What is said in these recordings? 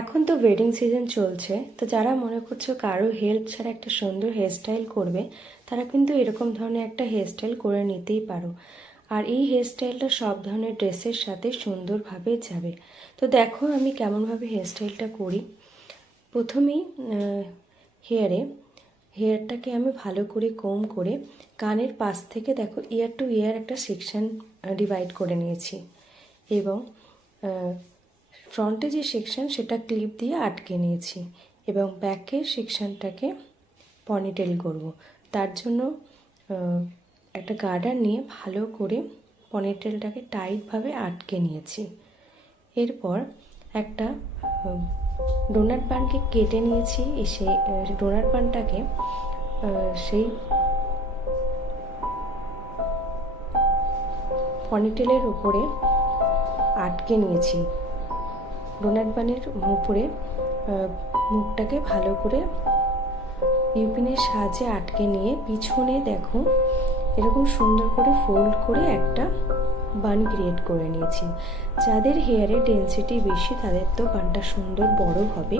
এখন তো wedding season চলছে, তো যারা মনে করছো কারো হেল্প ছাড়া একটা সুন্দর হেয়ারস্টাইল করবে, তারা কিন্তু এরকম ধরনের একটা হেয়ারস্টাইল করে নিতেই পারো। আর এই হেয়ারস্টাইলটা সব ধরনের ড্রেসের সাথে সুন্দরভাবে যাবে। তো দেখো আমি কেমনভাবে হেয়ারস্টাইলটা করি। প্রথমেই হেয়ারটাকে আমি ভালো করে কোম করে কানের পাশ থেকে দেখো ইয়ার টু ইয়ার একটা সেকশন ডিভাইড করে নিয়েছি, এবং ফ্রন্টে যে সেকশন সেটা ক্লিপ দিয়ে আটকে নিয়েছি, এবং ব্যাকের সেকশনটাকে পনিটেল করব। তার জন্য একটা গার্ডার নিয়ে ভালো করে পনিটেলটাকে টাইটভাবে আটকে নিয়েছি। এরপর একটা ডোনাট বানকে কেটে নিয়েছি। সেই ডোনাট বানটাকে সেই পনিটেলের উপরে আটকে নিয়েছি। ডোনাট বানের উপরে মুখটাকে ভালো করে ইউপিনের সাহায্যে আটকে নিয়ে পিছনে দেখো এরকম সুন্দর করে ফোল্ড করে একটা বান ক্রিয়েট করে নিয়েছি। যাদের হেয়ারে ডেন্সিটি বেশি তাদের তো বানটা সুন্দর বড় হবে।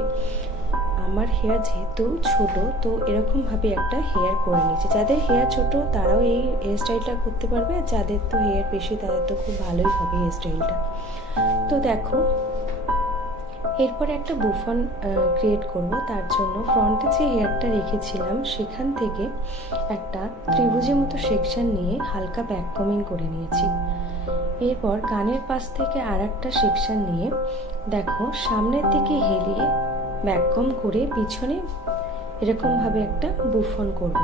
আমার হেয়ার যেহেতু ছোট, তো এরকমভাবে একটা হেয়ার করে নিয়েছি। যাদের হেয়ার ছোট তারাও এই হেয়ার স্টাইলটা করতে পারবে, আর যাদের তো হেয়ার বেশি তাদের তো খুব ভালোই হবে হেয়ার স্টাইলটা। তো দেখো এরপর একটা বুফন ক্রিয়েট করব। তার জন্য ফ্রন্টে যে হেয়ারটা রেখেছিলাম সেখান থেকে একটা ত্রিভুজের মতো সেকশন নিয়ে হালকা ব্যাক কমিং করে নিয়েছি। এরপর কানের পাশ থেকে আর একটা সেকশন নিয়ে দেখো সামনের দিকে হেলিয়ে ব্যাক কম করে পিছনে এরকমভাবে একটা বুফন করব।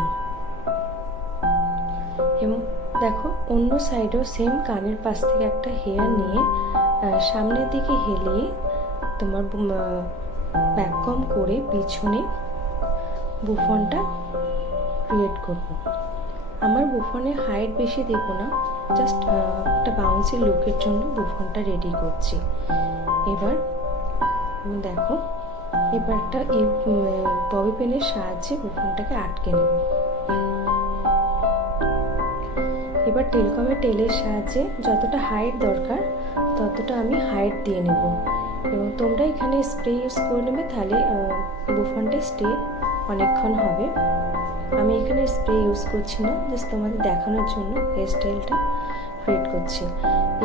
এবং দেখো অন্য সাইডেও সেম কানের পাশ থেকে একটা হেয়ার নিয়ে সামনের দিকে হেলিয়ে তোমার ব্যাক কম করে পিছনে বুফনটা ক্রিয়েট করব। আমার বুফনের হাইট বেশি দেব না, জাস্ট একটা বাউন্সি লুকের জন্য বুফনটা রেডি করছি। এবার দেখো এবার একটা ববি পেনের সাহায্যে বুফনটাকে আটকে নেব। এবার টেলকমের টেলের সাহায্যে যতটা হাইট দরকার ততটা আমি হাইট দিয়ে নেব, এবং তোমরা এখানে স্প্রে ইউজ করে নেবে, তাহলে বুফনটা স্টে অনেকক্ষণ হবে। আমি এখানে স্প্রে ইউজ করছি না, জাস্ট তোমাদের দেখানোর জন্য হেয়ার স্টাইলটা ক্রিয়েট করছি।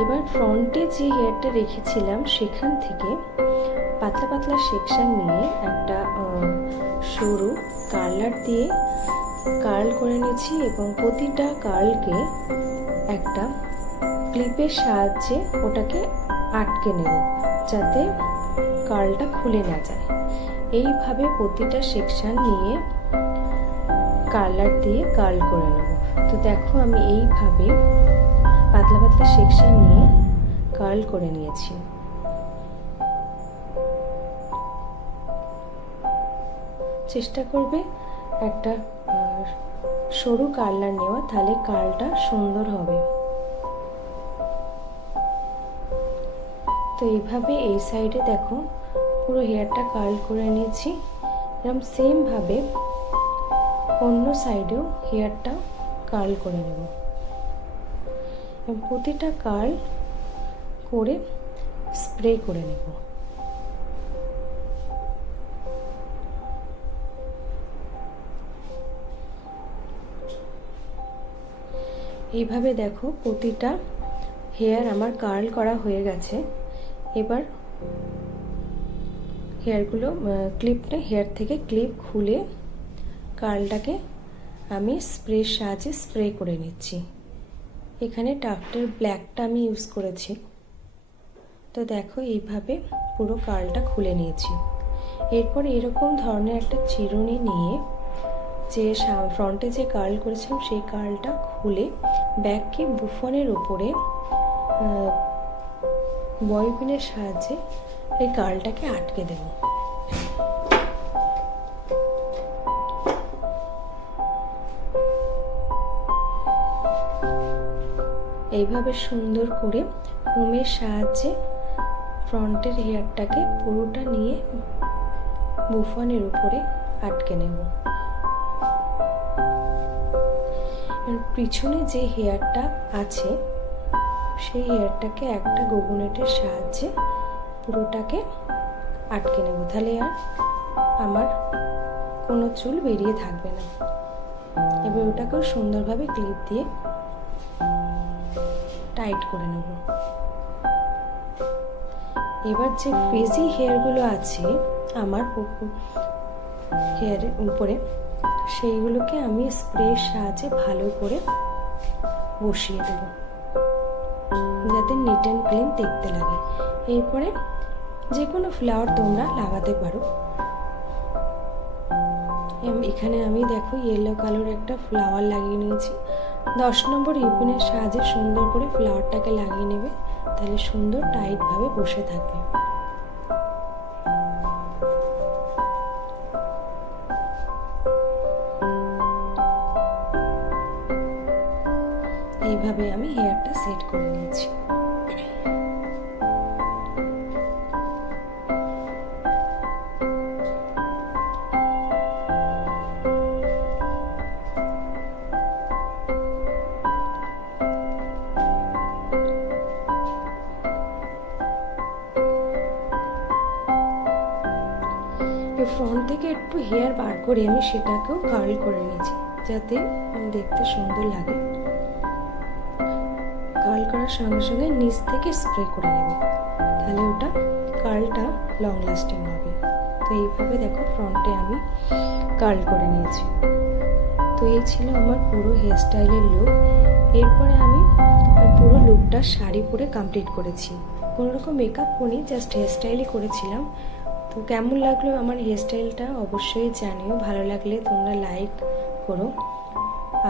এবার ফ্রন্টে যে হেয়ারটা রেখেছিলাম সেখান থেকে পাতলা পাতলা সেকশন নিয়ে একটা সরু কার্লার দিয়ে কার্ল করে নিয়েছি, এবং প্রতিটা কার্লকে একটা ক্লিপের সাহায্যে ওটাকে আটকে নেব যাতে কার্লটা খুলে না যায়। এইভাবে প্রতিটা সেকশন নিয়ে কার্লার দিয়ে কার্ল করে নেব। তো দেখো আমি এইভাবে পাতলা পাতলা সেকশন নিয়ে কার্ল করে নিয়েছি। চেষ্টা করবে একটা সরু কার্লার নেওয়া, তাহলে কার্লটা সুন্দর হবে। তো এইভাবে এই সাইডে দেখো পুরো হেয়ারটা কার্ল করে নিয়েছি। এরকম সেমভাবে অন্য সাইডেও হেয়ারটা কার্ল করে নেব। প্রতিটা কার্ল করে স্প্রে করে নেব। এইভাবে দেখো প্রতিটা হেয়ার আমার কার্ল করা হয়ে গেছে। এবার হেয়ারগুলো হেয়ার থেকে ক্লিপ খুলে কার্লটাকে আমি স্প্রের সাহায্যে স্প্রে করে নিচ্ছি। এখানে টাফটের ব্ল্যাকটা আমি ইউজ করেছি। তো দেখো এইভাবে পুরো কার্লটা খুলে নিয়েছি। এরপর এরকম ধরনের একটা চিরুনি নিয়ে যে ফ্রন্টে যে কার্ল করেছিলাম সেই কার্লটা খুলে ব্যাককে বুফনের উপরে ববি পিনের সাহায্যে এই কার্লটাকে আটকে দেব। এইভাবে সুন্দর করে কোমের সাহায্যে ফ্রন্টের হেয়ারটাকে পুরোটা নিয়ে বুফনের উপরে আটকে নেব। পিছনে যে হেয়ারটা আছে সেই হেয়ারটাকে একটা গোবনেটের সাহায্যে পুরোটাকে আটকে নেব, তাহলে আর আমার কোনো চুল বেরিয়ে থাকবে না। এবার ওটাকেও সুন্দরভাবে ক্লিপ দিয়ে টাইট করে নেব। এবার যে ফ্রিজি হেয়ারগুলো আছে আমার হেয়ারের উপরে, সেইগুলোকে আমি স্প্রের সাহায্যে ভালো করে বসিয়ে দেব, যাতে নিট অ্যান্ড ক্লিন দেখতে লাগে। এরপরে যে কোনো ফ্লাওয়ার তোমরা লাগাতে পারো। এখানে আমি দেখো ইয়েলো কালার একটা ফ্লাওয়ার লাগিয়ে নিয়েছি। 10 নম্বর ইউপিনের সাহায্যে সুন্দর করে ফ্লাওয়ারটাকে লাগিয়ে নেবে, তাহলে সুন্দর টাইটভাবে বসে থাকবে। এইভাবে আমি হেয়ারটা সেট করে নিয়েছি। ফ্রন্ট থেকে একটু হেয়ার বার করে আমি সেটাকেও কার্ল করে নিয়েছি, যাতে দেখতে সুন্দর লাগে। কার্ল করার সঙ্গে সঙ্গে নিচ থেকে স্প্রে করে নেব, তাহলে ওটা কার্লটা লং লাস্টিং হবে। তো এইভাবে দেখো ফ্রন্টে আমি কার্ল করে নিয়েছি। তো এই ছিল আমার পুরো হেয়ার স্টাইলের লুক। এরপরে আমি পুরো লুকটা শাড়ি পরে কমপ্লিট করেছি। কোনোরকম মেকআপ করিনি, জাস্ট হেয়ার স্টাইলই করেছিলাম। তো কেমন লাগলো আমার হেয়ার স্টাইলটা অবশ্যই জানিও। ভালো লাগলে তোমরা লাইক করো,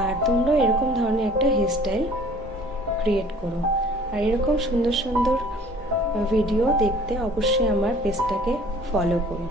আর তোমরাও এরকম ধরনের একটা হেয়ার স্টাইল ক্রিয়েট করো। আর এরকম সুন্দর সুন্দর ভিডিও দেখতে অবশ্যই আমার পেজটাকে ফলো করো।